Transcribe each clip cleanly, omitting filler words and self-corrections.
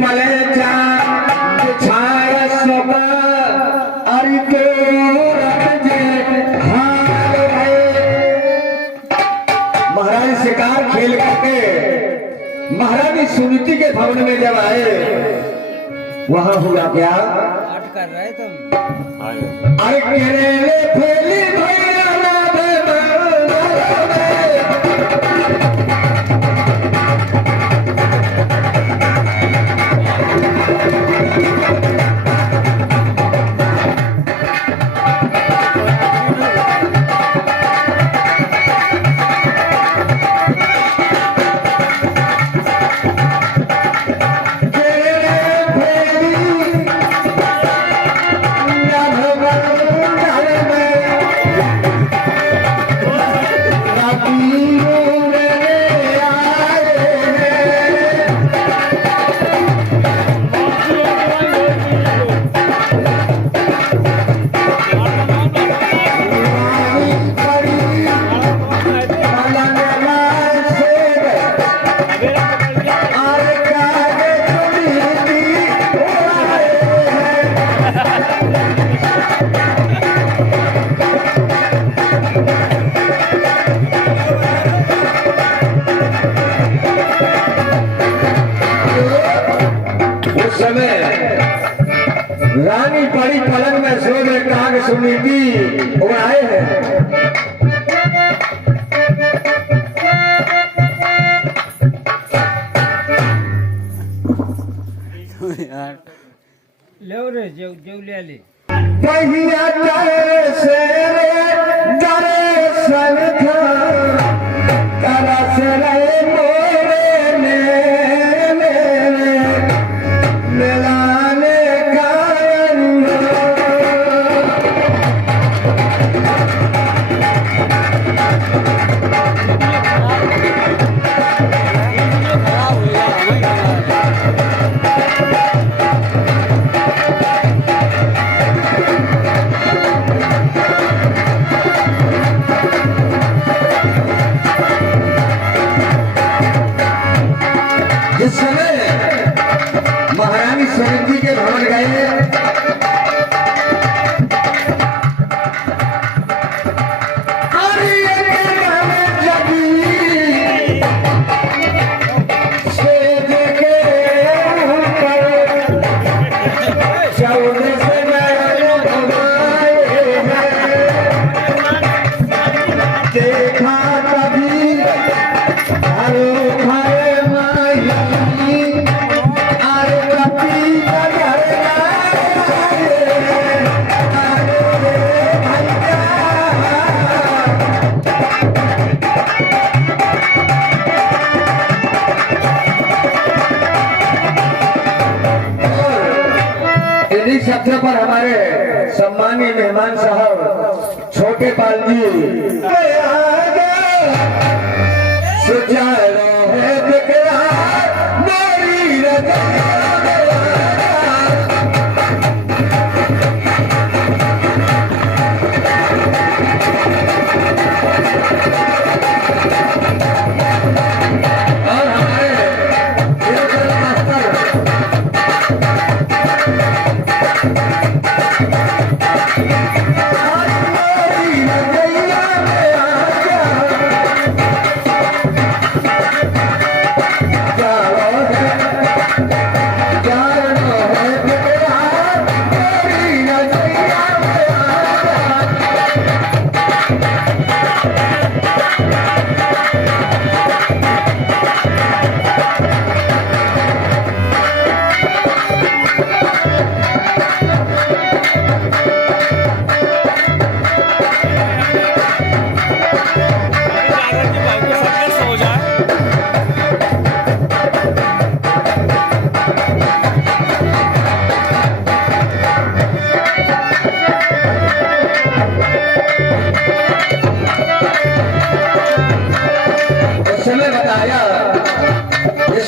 पले जा छाया सोबा अरि के रखजे हाल है। महाराज शिकार खेल करके महारानी सुनीति के भवन में जब आए वहां हुआ क्या? पाठ कर रहे तुम? अरे केरे फैली रानी पड़ी पलंग में सो गए काग सुनीति वो आए हैं। लो रे जो ले ले पहिया डरे से डरे सन था तरस रहे मोरे ने मिलाने का जिस समय महारानी सुनीति के भवन गए देखा कभी इन्हीं सत्र पर हमारे सम्मानीय मेहमान साहब छोटे पाल जी सुजारो है बिकरार मेरी रजा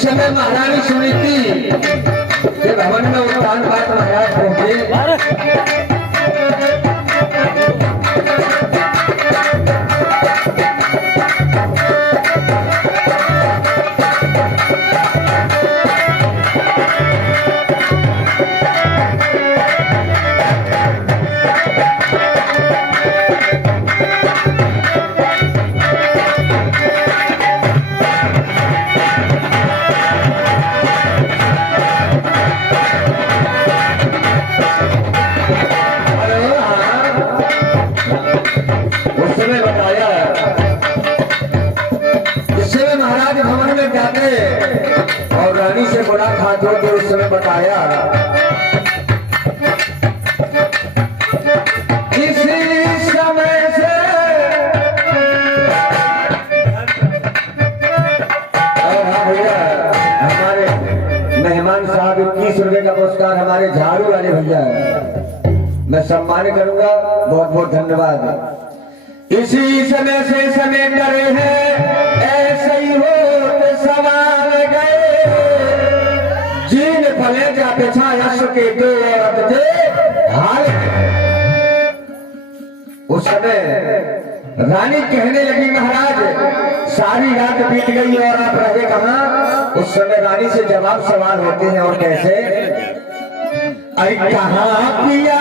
समय महारानी सुनीति के भवन में उत्थान पाठ महाराज पहुंचे। और रानी से मुलाकात हो तो उस समय बताया किसी समय से और हाँ भैया हमारे मेहमान साहब 21 रुपए का पुरस्कार हमारे झाड़ू वाले भैया मैं सम्मान करूंगा। बहुत बहुत धन्यवाद। इसी समय से समय करे हैं ऐसे ही हो सवाल गए जीन फले जा पेछा यश के दो औरत थे हाल। उस समय रानी कहने लगी महाराज सारी रात बीत गई और आप रहे कहाँ। उस समय रानी से जवाब सवाल होते हैं और कैसे आई कहाँ पिया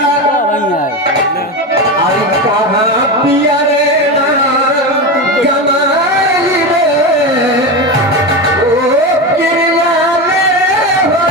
आई कहाँ पिया रे कमाई रे ओ किरिया में हो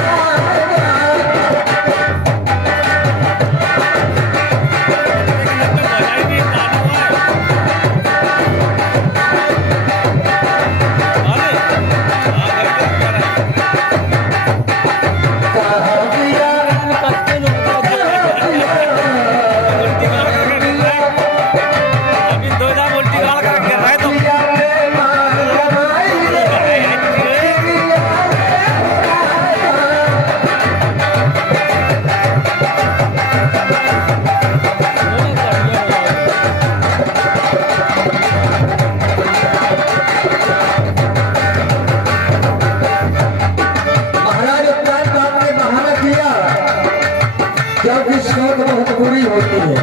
क्योंकि शोध बहुत बुरी होती है।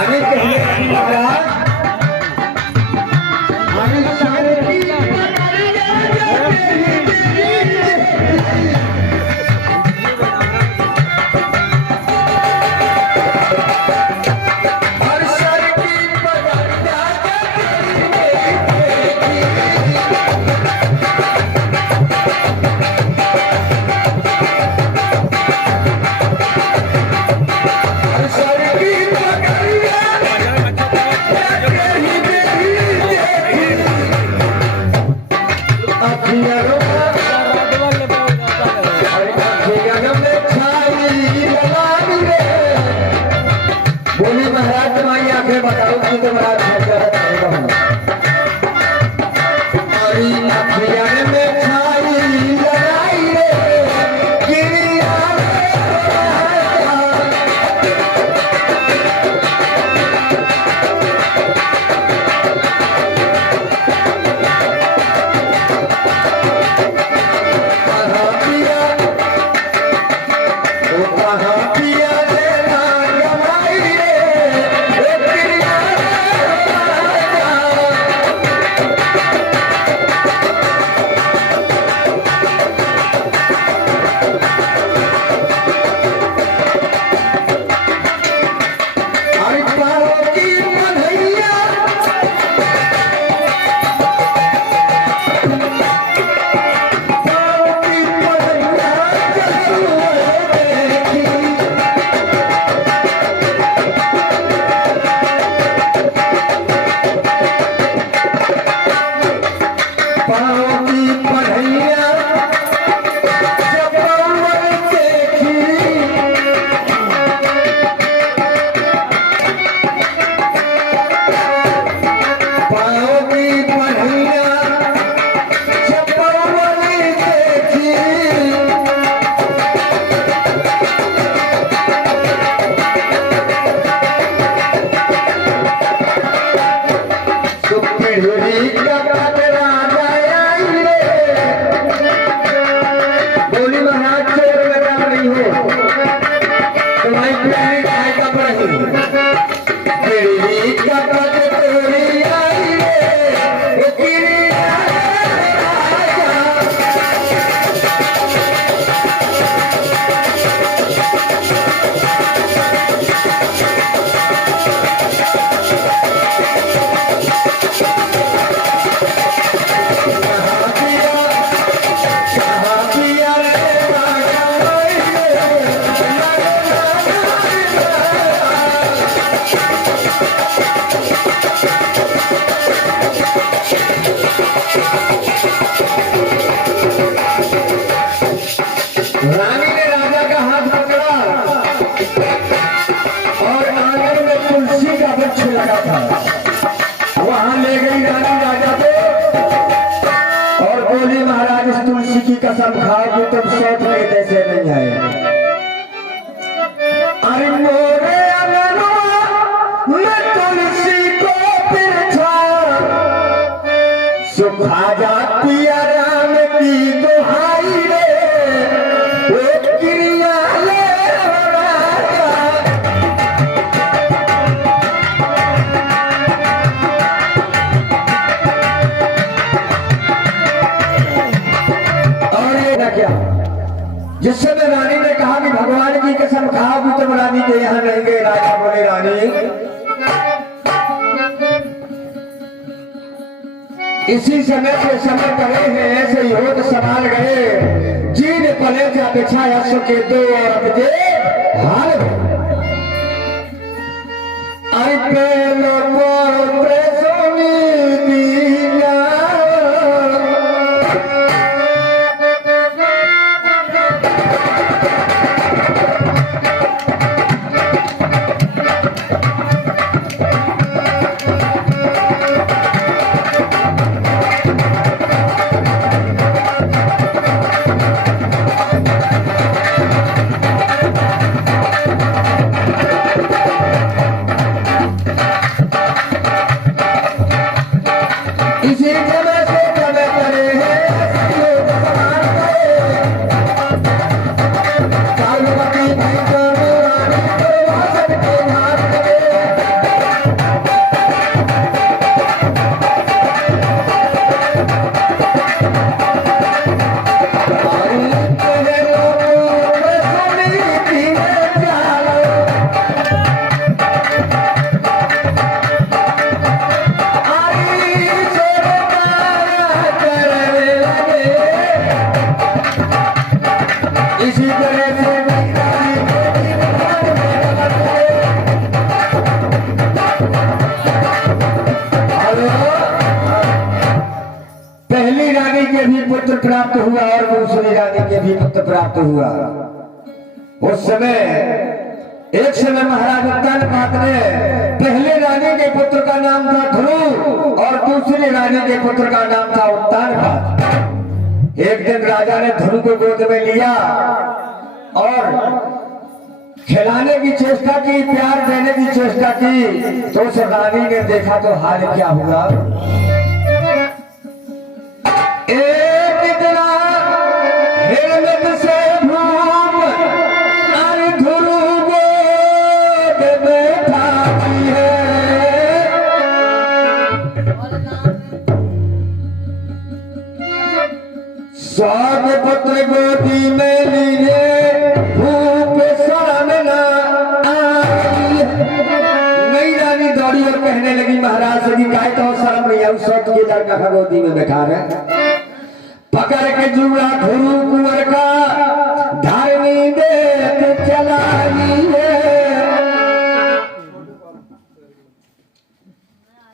आगे कहने लगी महाराज बोली महाराज तुम्हारी आंखें बताओ कि तुम्हारा में छाई लगाई रे गिरिया का कसम खाओ कि तुम सौत के जैसे नहीं आए। अरे मोरे अगनवा मैं तुलसी को बिरछा, सुखा जाती राम की दुहाई रे, वो क्रिया ले राजा। और ये ना क्या, जिस समय रानी ने कहा कि भगवान की कसम खाओ कि तुम रानी के यहाँ नहीं गए, राजा बोले रानी इसी समय से समय करे हैं, ऐसे ही होत संभाल गए, जीन पले जा बिछाया सुखे दो और अब जे हाल आई प्रेम को प्रेसोनी दीना। इसी समय से समय करे हैं, लोग समान गए, कालवती भी जाने वाली करवा सकते हाथ लगे। इसी तरह से पहली रानी के भी पुत्र प्राप्त हुआ और दूसरी रानी के भी पुत्र प्राप्त हुआ। उस समय एक समय महाराज उत्तानपाद ने पहले रानी के पुत्र का नाम था ध्रुव और दूसरी रानी के पुत्र का नाम था उत्तानपाद। एक दिन राजा ने ध्रुव को गोद में लिया और खिलाने की चेष्टा की, प्यार देने की चेष्टा की, तो उस रानी ने देखा तो हाल क्या हुआ। एक इतना हिरमत से भूप अरे ध्रुव गोद में ठाकी है, सब पुत्र गोदी में लिए भूप शरण न आई। नई रानी दौड़ी और कहने लगी महाराज से कि गाय तो शर्म नहीं है, उस सौत के लड़का का गोदी में बैठा रहे। पकड़ के जुड़ा ध्रुव कुंवर का धारनी देख चलाई है।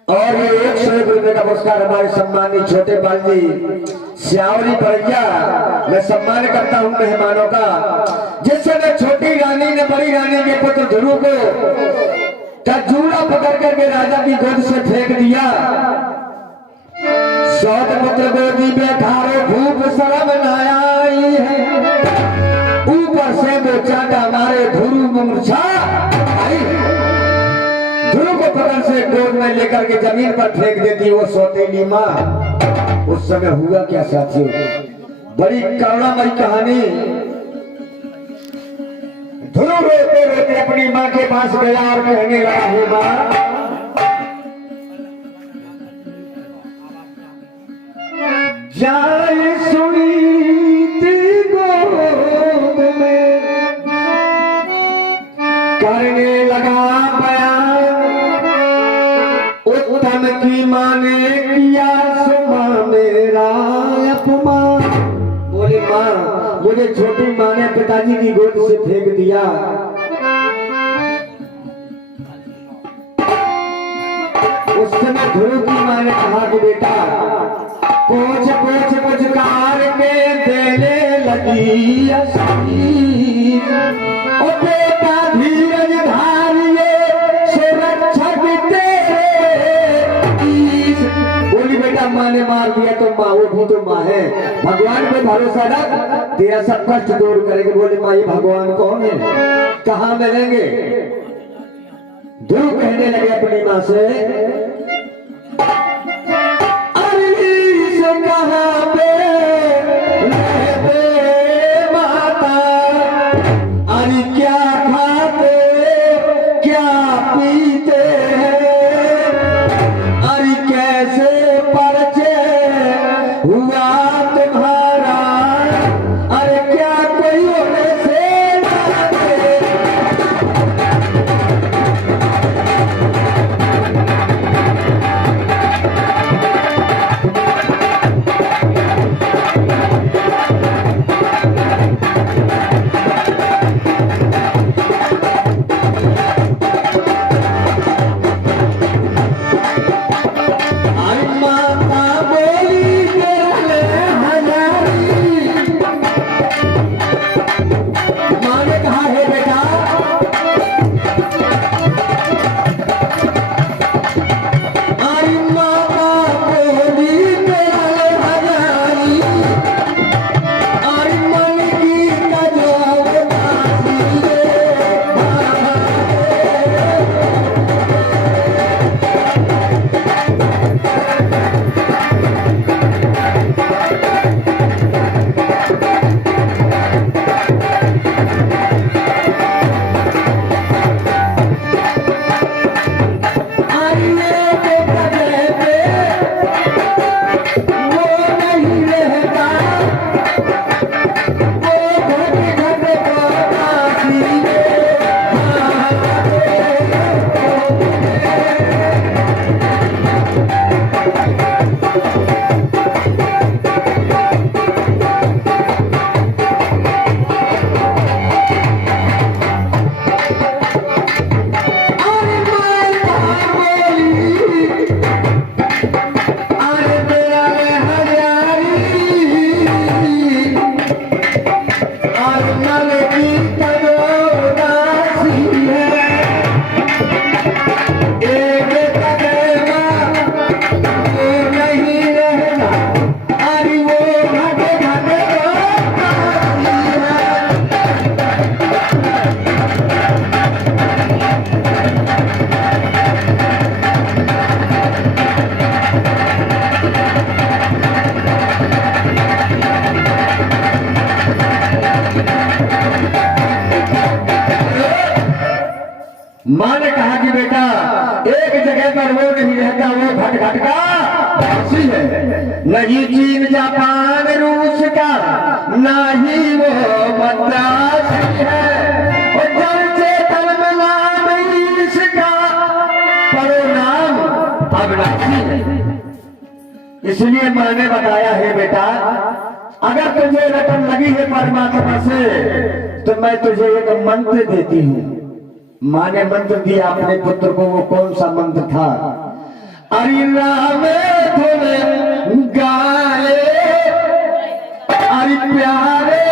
और ये 100 रुपए का पुरस्कार हमारे सम्मानित छोटे पाल जी श्यावरी भैया, मैं सम्मान करता हूं मेहमानों का। जिस समय छोटी रानी ने बड़ी रानी के पुत्र ध्रुव को का जूड़ा पकड़ करके राजा की गोद से फेंक दिया। सौत पुत्र गोदी में धारे भूप शर्म न आई है, ऊपर से वो चाटा मारे ध्रुव मूर्छा आई। ध्रुव को पकड़ से गोद में लेकर के जमीन पर फेंक देती वो सौतेली माँ। उस समय हुआ क्या साथियों, बड़ी करुणामयी कहानी। ध्रुव रोते रोते अपनी माँ के पास गया और कहने लगा, हे माँ जाए सुनी थी गोद में, करने लगा बयान उत्तम की माँ ने किया सुमा मेरा अपमान। बोले माँ, मुझे छोटी माँ ने पिताजी की गोद से फेंक दिया। उस समय ध्रुव की माँ ने कहा कि बेटा पोछ पोछ पुचकार के देने लगी असीस, ओ बेटा धीरज धारिये सुरक्षक तेरे ईश। बोली बेटा माँ ने मार दिया तो माँ, वो भी तो माँ है। भगवान पे भरोसा रख, तेरा सब कष्ट दूर करेंगे। बोले माँ, ये भगवान कौन है, कहाँ मिलेंगे? ध्रुव कहने लगे अपनी माँ से, अरे से कहाँ पे रहते माता, अरे क्या खाते क्या पीते हैं, अरे कैसे परिचय हुआ तुम्हारा, अरे क्या कोई होने से जाते। माँ ने कहा कि बेटा, एक जगह पर वो नहीं रहता, वो घट घट का वासी है, नहीं चीन जापान रूस का, ना ही वो मद्रासी है, और जल चेतन में नाम इसका, परो नाम अविनाशी है। इसलिए माँ ने बताया है बेटा, अगर तुझे रटन लगी है परमात्मा से, तो मैं तुझे एक मंत्र देती हूँ। माँ ने मंत्र दिया अपने पुत्र को। वो कौन सा मंत्र था? अरे राम धुन गाए, अरे प्यारे